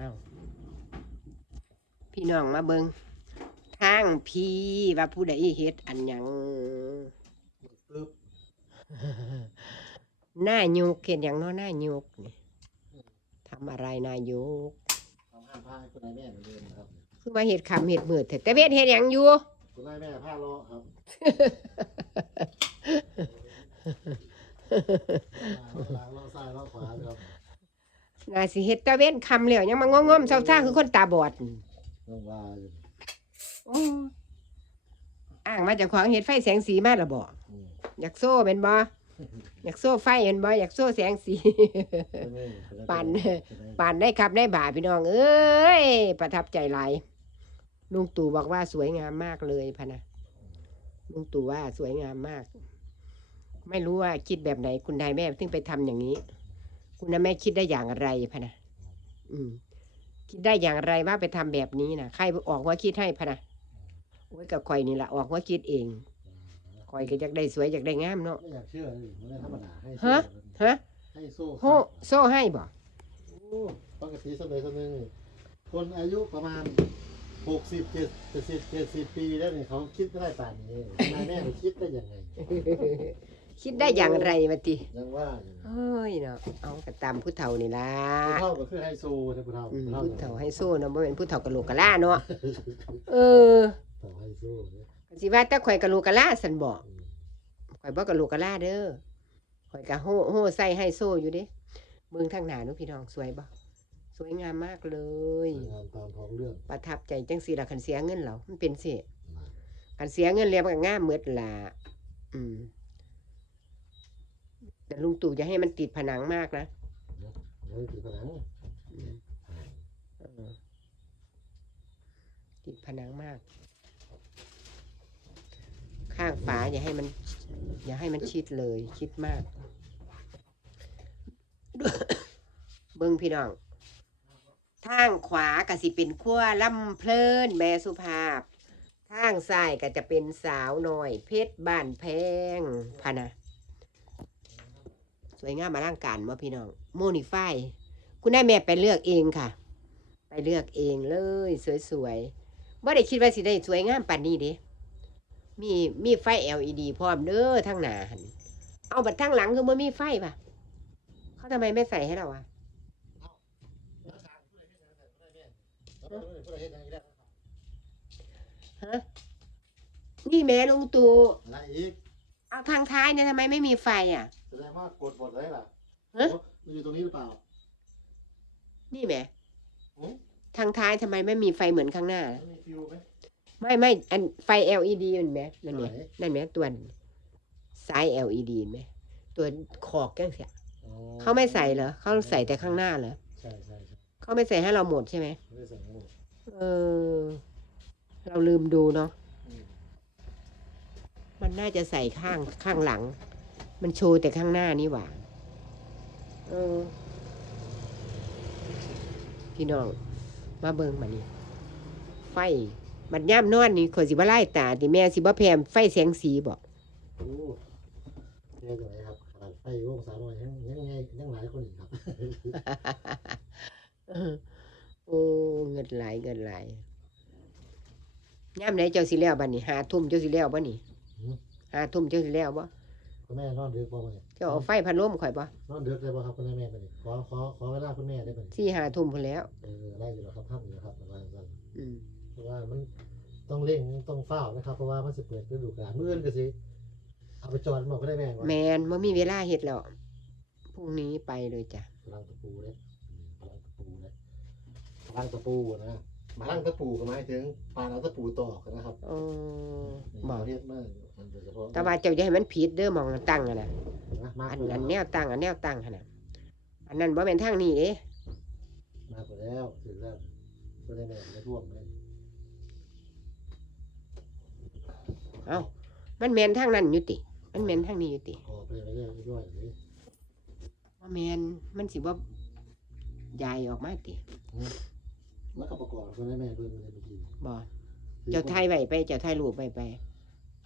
อ้าวพี่น้องมาเบิงทางพี่ว่าผู้ใดเฮ็ดอันหยังปึ๊บหน้ายุกเห็นอย่างเน้อหน้ายุกนี่ทำอะไรนายก ทำห้ามผ้าให้คุณนายแม่เหมือนเดิมนะครับคือมาเห็ดคำเห็ดมืดแต่แต่เวทเห็ดหยังอยู่ คุณนายแม่ผ้าเลาะครับล้างเลาะซ้ายเลาะขวาครับ นาสิเห็ดตะเวนคำแล้วยังมางงอมๆเศร้าๆคือคนตาบอดต้องว่าอยู่โอ้อ้างมาจากของเห็ดไฟแสงสีมาละบ่อืมอยากโซ่เป็นบ่อยากโซ่ไฟเป็นบ่อยากโซ่แสงสีคุณนายแม่ปั่นคุณนายแม่ป่านได้ครับได้บ่าพี่น้องเอ้ยประทับใจหลายลุงตู่บอกว่าสวยงามมากเลยพะนะลุงตู่ว่าสวยงามมาก ไม่รู้ว่าคิดแบบไหนคุณนายแม่ถึงไปทำอย่างนี้ คุณนายแม่คิดได้อย่างไรพะนะอืม คิดได้อย่างไรว่าไปทำแบบนี้นะใครออกว่าคิดให้พะนะโอ้ยกับข่อยนี่แหละออกว่าคิดเองข่อยก็อยากได้สวยอยากได้งามเนาะไม่อยากเชื่อเลยมันไม่ธรรมดาให้ฮะฮะให้โซ่โฮโซ่ให้บ่โอ้ปกติสมัยสมัยนี่คนอายุประมาณหกสิบเจ็ดเจ็ดสิบเจ็ดสิบปีแล้วเนี่ยเขาคิดไม่ได้ป่านนี้คุณนายแม่เขาคิดได้ยังไง คิดได้อย่างไรมาติยังว่าอยู่เฮ้ยเนาะเอากระตามผู้เฒ่านี่ล่ะผู้เท่าก็คือไฮโซนะผู้เท่าอืมผู้เท่าผู้เฒ่าให้โซ่เนาะบ่เป็นผู้เฒ่ากะโหลกกะลาเนาะเออเท่าไฮโซเนี่ยก็สิว่าแต่ข่อยกะโหลกกะลาซั่นบ่อืมข่อยบ่กะโหลกกะลาเด้อข่อยกะโฮโฮใส่ให้โซ่อยู่เด้เบิ่งทางหน้าหนูพี่น้องสวยบ่สวยงามมากเลย งานตามท้องเรื่องประทับใจจังซี่ล่ะคันเสียเงินเหรอมันเป็นสิคันเสียเงินแล้วมันก็งามหมดล่ะอืม แต่ลุงตู่จะให้มันติดผนังมากนะเฮ้ยติดผนังอืมเออติดผนังมาก ข้างฝาอย่าให้มัน อย่าให้มันชิดเลย ชิดมาก เบิ้งพี่น้องทางขวาก็สิเป็นขั้วล่ำเพลินแม่สุภาพ ทางซ้ายก็จะเป็นสาวหน่อย เพชรบ้านแพงพะนะ สวยงามมาร่างการมาพี่น้องโมนิฟายคุณได้แม่ไปเลือกเองค่ะ ไปเลือกเองเลย สวยๆบ่ได้คิดว่าสิได้สวยงามปานนี้เด้มีมีไฟ LED พร้อมเด้อทั้งหน้าหันเอาบัดทั้งหลังคือบ่มีไฟป่ะเขาทำไมไม่ใส่ให้เราอะฮะนี่แม่ลุงตู่อะไรอีกเอาทางท้ายเนี่ยทำไมไม่มีไฟอะแส ดงว่ากดหมดเลยล่ะฮะ มันอยู่ตรงนี้หรือเปล่านี่แหม่หือทางท้ายทำไมไม่มีไฟเหมือนข้างหน้า มันมีฟิวไหมไม่ไม่อันไฟ LED มันไหมนั่นไหมไหนนั่นไหมตัวสาย LED ไหมตัวขอกแก้งเสียอ๋อเขาไม่ใส่เหรอเขาใส่แต่ข้างหน้าเหรอใช่ใช่ใช่เขาไม่ใส่ให้เราหมดใช่ไหมไม่ได้ใส่ทั้งหมดเออ เราลืมดูเนาะอืมมันน่าจะใส่ข้างข้างหลัง มันโชว์แต่ข้างหน้านี่หว่าเออ พี่น้อง มาเบิ่งมานี่ไฟมันย่ำนอนนี่ขอยสิบ่ไล่ตาติแม่สิบ่แพมไฟแสงสีบอกโอ้เท่จังเลยครับขนาดไฟวงศาหน่อยยังยังไงยังหลายคนอีกครับ โอ้เงินไหลายเงินไหลายย่ำไหนเจ้าสิแล้วบัดนี้หาทุ่มเจ้าสิแล้วบ่นี่หือหาทุ่มเจ้าสิแล้วบ่ คุณแม่นอนดึกบ่มาเนี่ยเจ้าเอาไฟพัดลมข่อยบ่นอนดึกได้บ่ครับคุณแม่แม่มาเนี่ยขอขอขอเวลาคุณแม่ได้ไหมสี่หาทุ่มพุ่นแล้ว เออไล่อยู่แล้วครับภาพอยู่แล้วครับประมาณนั้นอืมเพราะว่ามันต้องเร่งต้องเฝ้านะครับ เพราะว่ามันสิเปิดฤดูกาลมื้ออื่นก็สิเอาไปจอดบอกก็ได้แม่งว่าแมนบ่มีเวลาเฮ็ดแล้วพรุ่งนี้ไปเลยจ้ะพลังตะปูเลยพลังตะปูเลยพลังตะปูนะ พลังตะปูก็หมายถึงปานเอาตะปูตอกนะครับอ๋อนี่บอกเขาเฮ็ดมากอันโดยเฉพาะแต่ว่าเจ้าอย่าให้มันผิดเด้อหมองตั้งอะนะนะมากอันกว่าอันแนแล้ววตั้งอันแนวตั้งหั่นน่ะอันนั้นบ่แม่นทางนี้เด้มากกว่าแล้วถึงแล้วก็ได้แม่ไม่ท่วมเลยเอ้ามันแม่นทางนั้นอยู่ติ มันแม่นทางนี้อยู่ติขอไปเรื่อยๆย่อยๆเลย ว่าแม่นมันสิบ่ใหญ่ออกมาติ แล้วก็ประกอบก็ได้แม่เบิ่งเลยเมื่อกี้บ่เจ้าไทยไว้ไปเจ้าไทยรูปไว้ไป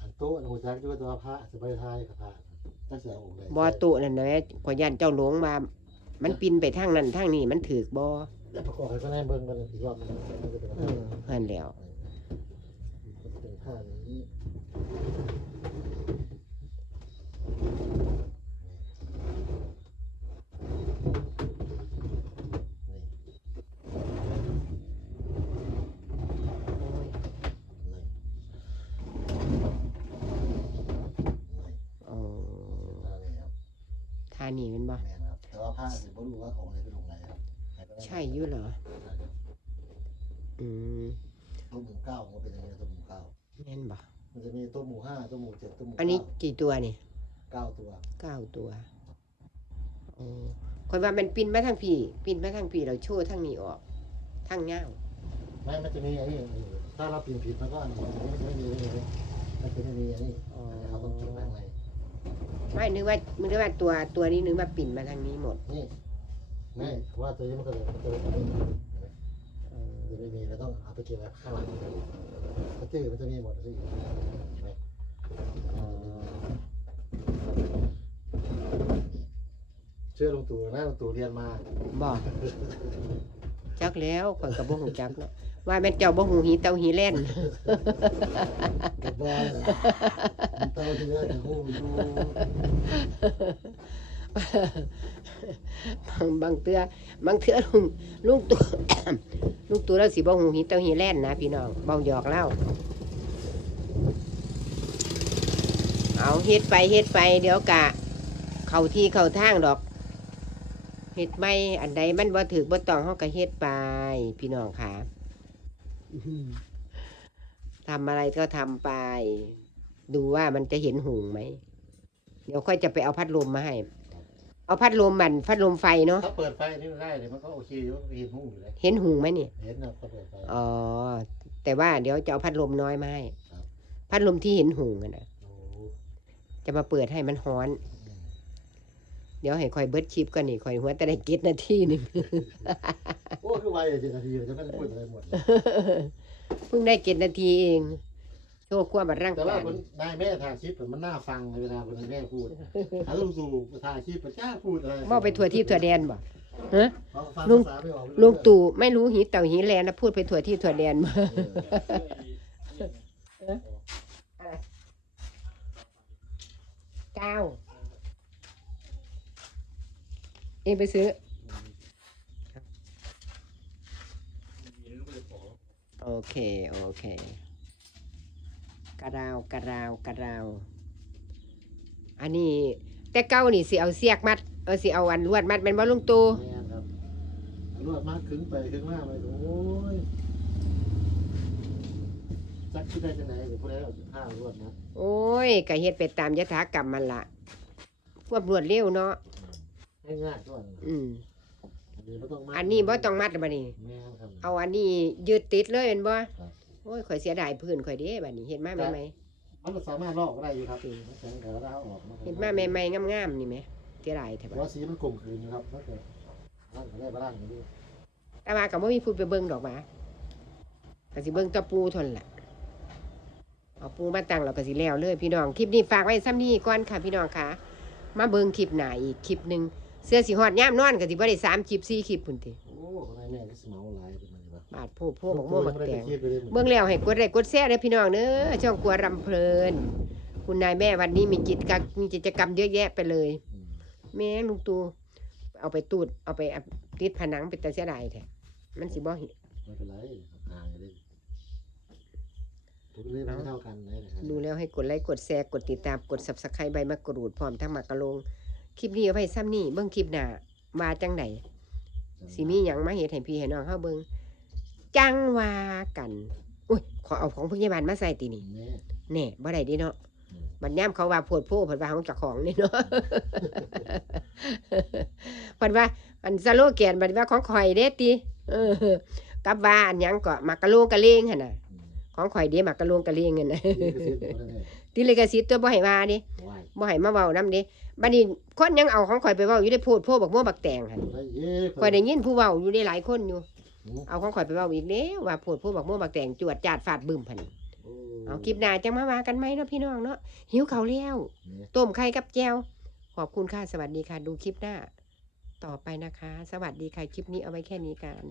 อันโต๊ะอันหัวจักด้วยตัวพระสบายทายกับพระถ้าเสียองค์ใดบ่ตุนั่นนะแหม่ขอยย่านเจ้าหลงมามันปินไปทางนั้นทางนี้มันถูกบ่อเดี๋ยวประกอบให้ก็ได้เบิ่งกันอีกรอบหนึงมันจะเป็นเออหันแล้ว มันจะเป็นผ้าอย่างนี้นี่ ท่านี่แมันบ่แม่นครับแต่ว่าผ้าสิบ่รู้ว่าของอะไรเป็นของไหนครับไหนก็ได้ใช่อยู่เหรอ อืมตัวหมูเก้ามันเป็นอย่างนี้นะตัวหมูเก้าแม่นบ่มันจะมีตัวหมูห้าตัวหมูเจ็ดตัวหมูอันนี้เก้ากี่ตัวนี่เก้าตัวเก้าตัวโอ้คนว่ามันปินมาทางพี่ปินมาทางพี่เราโชว์ทางนี้ออกทางเงาวไม่มันจะมีอันนี้ถ้าเราพิมพ์ผิดมันก็อันนี้มันจะไม่มีอันนี้มันจะไม่มีอันนี้อันนี้เขาต้องจุดแม่งเลย ไม่นึกว่านึกว่าตัวตัวนี้นึกว่าปิ่นมาทางนี้หมดนี่ไม่ว่าตัวนี้มันก็เลยมันจะไม่มีเออมันจะไม่มีเราต้องเอาไปเก็บไว้ข้างหลังสติ๊กมันจะมีหมดสิไหมอ๋อเชื่อลุงตู่นะลุงตู่เรียนมาบอกจักแล้วข่อยกับบ่หูจักเนาะ ว่าแม่นเจ้าบ่หูหีเตาหีแล่นกับบ้านเต้าที่แรกหูอยู่บางบางเตือบางเทื่อลุงลุงตู่ลุงตู่แล้วสิบ่หูหีเตาหีแล่นนะพี่น้องเบาหยอกเล่าเอาเฮ็ดไปเฮ็ดไปเดี๋ยวกะ เข้าที่เข้าทางดอกเฮ็ดไม่อันใดมันบ่ถือบ่ต้องเฮาก็เฮ็ดไป พี่น้องค่ะ ทำอะไรก็ทำไป ดูว่ามันจะเห็นหุงไหม เดี๋ยวค่อยจะไปเอาพัดลมมาให้ เอาพัดลมมันพัดลมไฟเนาะ ถ้าเปิดไฟนี่ได้เลยมันก็โอเคอยู่เห็นหูอยู่เลย เห็นหุงไหมเนี่ย เห็นนะถ้าเปิดไฟ อ๋อ แต่ว่าเดี๋ยวจะเอาพัดลมน้อยมาให้ ครับ พัดลมที่เห็นหุงอะนะ โอ้จะมาเปิดให้มันฮ้อนอืมเดี๋ยวให้คอยเบิดชิปก่อนนี่คอยหัวแต่ได้เก็ตนาทีหนึ่ง โอ้คือไวเลยเจ็ดนาทีเราจะไม่ได้พูดอะไรหมดเลยเพิ่งได้เก็ตนาทีเอง โชว์ความบัดร่างแต่ว่ากายคนนายแม่ทางคลิปมันน่าฟังในเวลาคนแม่พูดถ้าลุงตู่ทางคลิปมันกล้าพูดอะไรมอไปทัวที่ทัวแดนบ่ฮะ เขาฟังลุง ภาษาไม่ออกลุงตู่ไม่รู้หีเต่าหีแลนนะพูดไปทัวที่ทัวแดนมาเก้า เองไปซื้อ โอเคโอเคกระราวกระราวกระราวอันนี้ แต่เก้านี่สิเอาเสียกมัดเออสิเอาอันลวดมัดแมันบ่ลุงตู่แม่นครับรวดมากขึ้นไปขึ้นมากเลยโอ้ยจักคิดได้จังไหนหรือผู้ใดเอาผ้ารวดนะโอ้ยก็เฮ็ดไปตามยถากรรมมันละควบรวดเร็วเนาะง่ายๆก่อนอืมอั นนี้บ่ต้องมัดอันนี้บ่ต้องมัดบัดนี้ แม่นครับ เอาอันนี้ยืดติดเลยเป็นบ่ครับโอ้ยข่อยเสียดายพื้นข่อยเด้บัดนี้เฮ็ดมาใหม่มันสามารถลอกก็ได้อยู่ครับมันแข็งแต่เราเอาออกๆเฮ็ดมาใหม่ๆงามๆนี่แหมเสียดายแท้แต่บัดว่าสีมันกลมกลืนอยู่ครับถ้าเกิดร่างก็ได้บ้างอยู่ด้วยแต่ว่าก็บ่มีผู้ไปเบิ่งดอกหว่าก็สิเบิ่งแตะปูเทานนล่ะเอาปูมาตั้งแล้วก็สิแล้วเลยพี่น้องคลิปนี้ฝากไว้ซ้ำนี้ก่อนค่ะพี่น้องค่ะ มาเบิ่งคลิปหน้าอีกคลิปหนึง เสื้อสิฮอดยามนอนก็สิบ่ได้สามคลิปสี่คลิปพุ่นติโอ้นายแม่ที่สมองลายเป็นมันวะบาดโพดโพดบอกโม่บักแตงเบิ่เบิ่งแล้วให้กดไลค์กดแชร์เด้อพี่น้องเด้อช่องกลัวรำเพลิน คุณนายแม่วันนี้มีกิจกรรมมีกิจกรรมเยอะแยะไปเลย แม่ลุงตูเอาไปตูดเอาไปอัพติดผนังเป็นตาเสียดายแท้มันสิบ่เห็นไม่เป็นไรห่างกันเลยทุกเรื่องไม่เท่ากันเลยนะครับดูแล้วให้กดไลค์กดแชร์กดติดตามกด Subscribe ใบมะกรูดพร้อมทั้งหมากกะโลง คลิปนี้เอาไว้ซ้ำนี่เบิ่งคลิปหน้าว่าจังไดสิมีหยังมาเฮ็ดให้พี่ให้น้องเฮาเบิ่งจังว่ากัน อุ้ยขอเอาของพยาบาลมาใส่ตินี่แม่แน่บ่ได้เดิเนาะบัดย่ามเขาว่าโพดโพเพิ่นว่าของเจ้าของนี่เนาะเพิ่นว่าอันสโลแกนบัดว่าของข่อยเด้ติเออกับว่าอันหยังก็มักกะโลงกะเลงหั่นน่ะของข่อยเด้มักกะโลงกะเลงนั่นน่ะติลิขสิทธิ์ตัวบ่ให้ว่าเด้ว้ายบ่ให้มาเว้านํเด้ บัดนี้คนยังเอาของข่อยไปเว้าอยู่ได้โพดโพบักม่วงบักแตงหั่นได้เย้ข่อยได้ยินผู้เว้าอยู่ได้หลายคนอยู่ เอาของข่อยไปเว้าอีกแล้วว่าโพดโพบักม่วงบักแตงจวดจาดฟาดบึ้มหั่นเอาคลิปหน้าจังมาว่ากันไหมเนาะพี่น้องเนาะหิวข้าวแล้วต้มไข่กับแจวขอบคุณค่ะสวัสดีค่ะ ดูคลิปหน้า ต่อไปนะคะ สวัสดีค่ะคลิปนี้เอาไว้แค่นี้กัน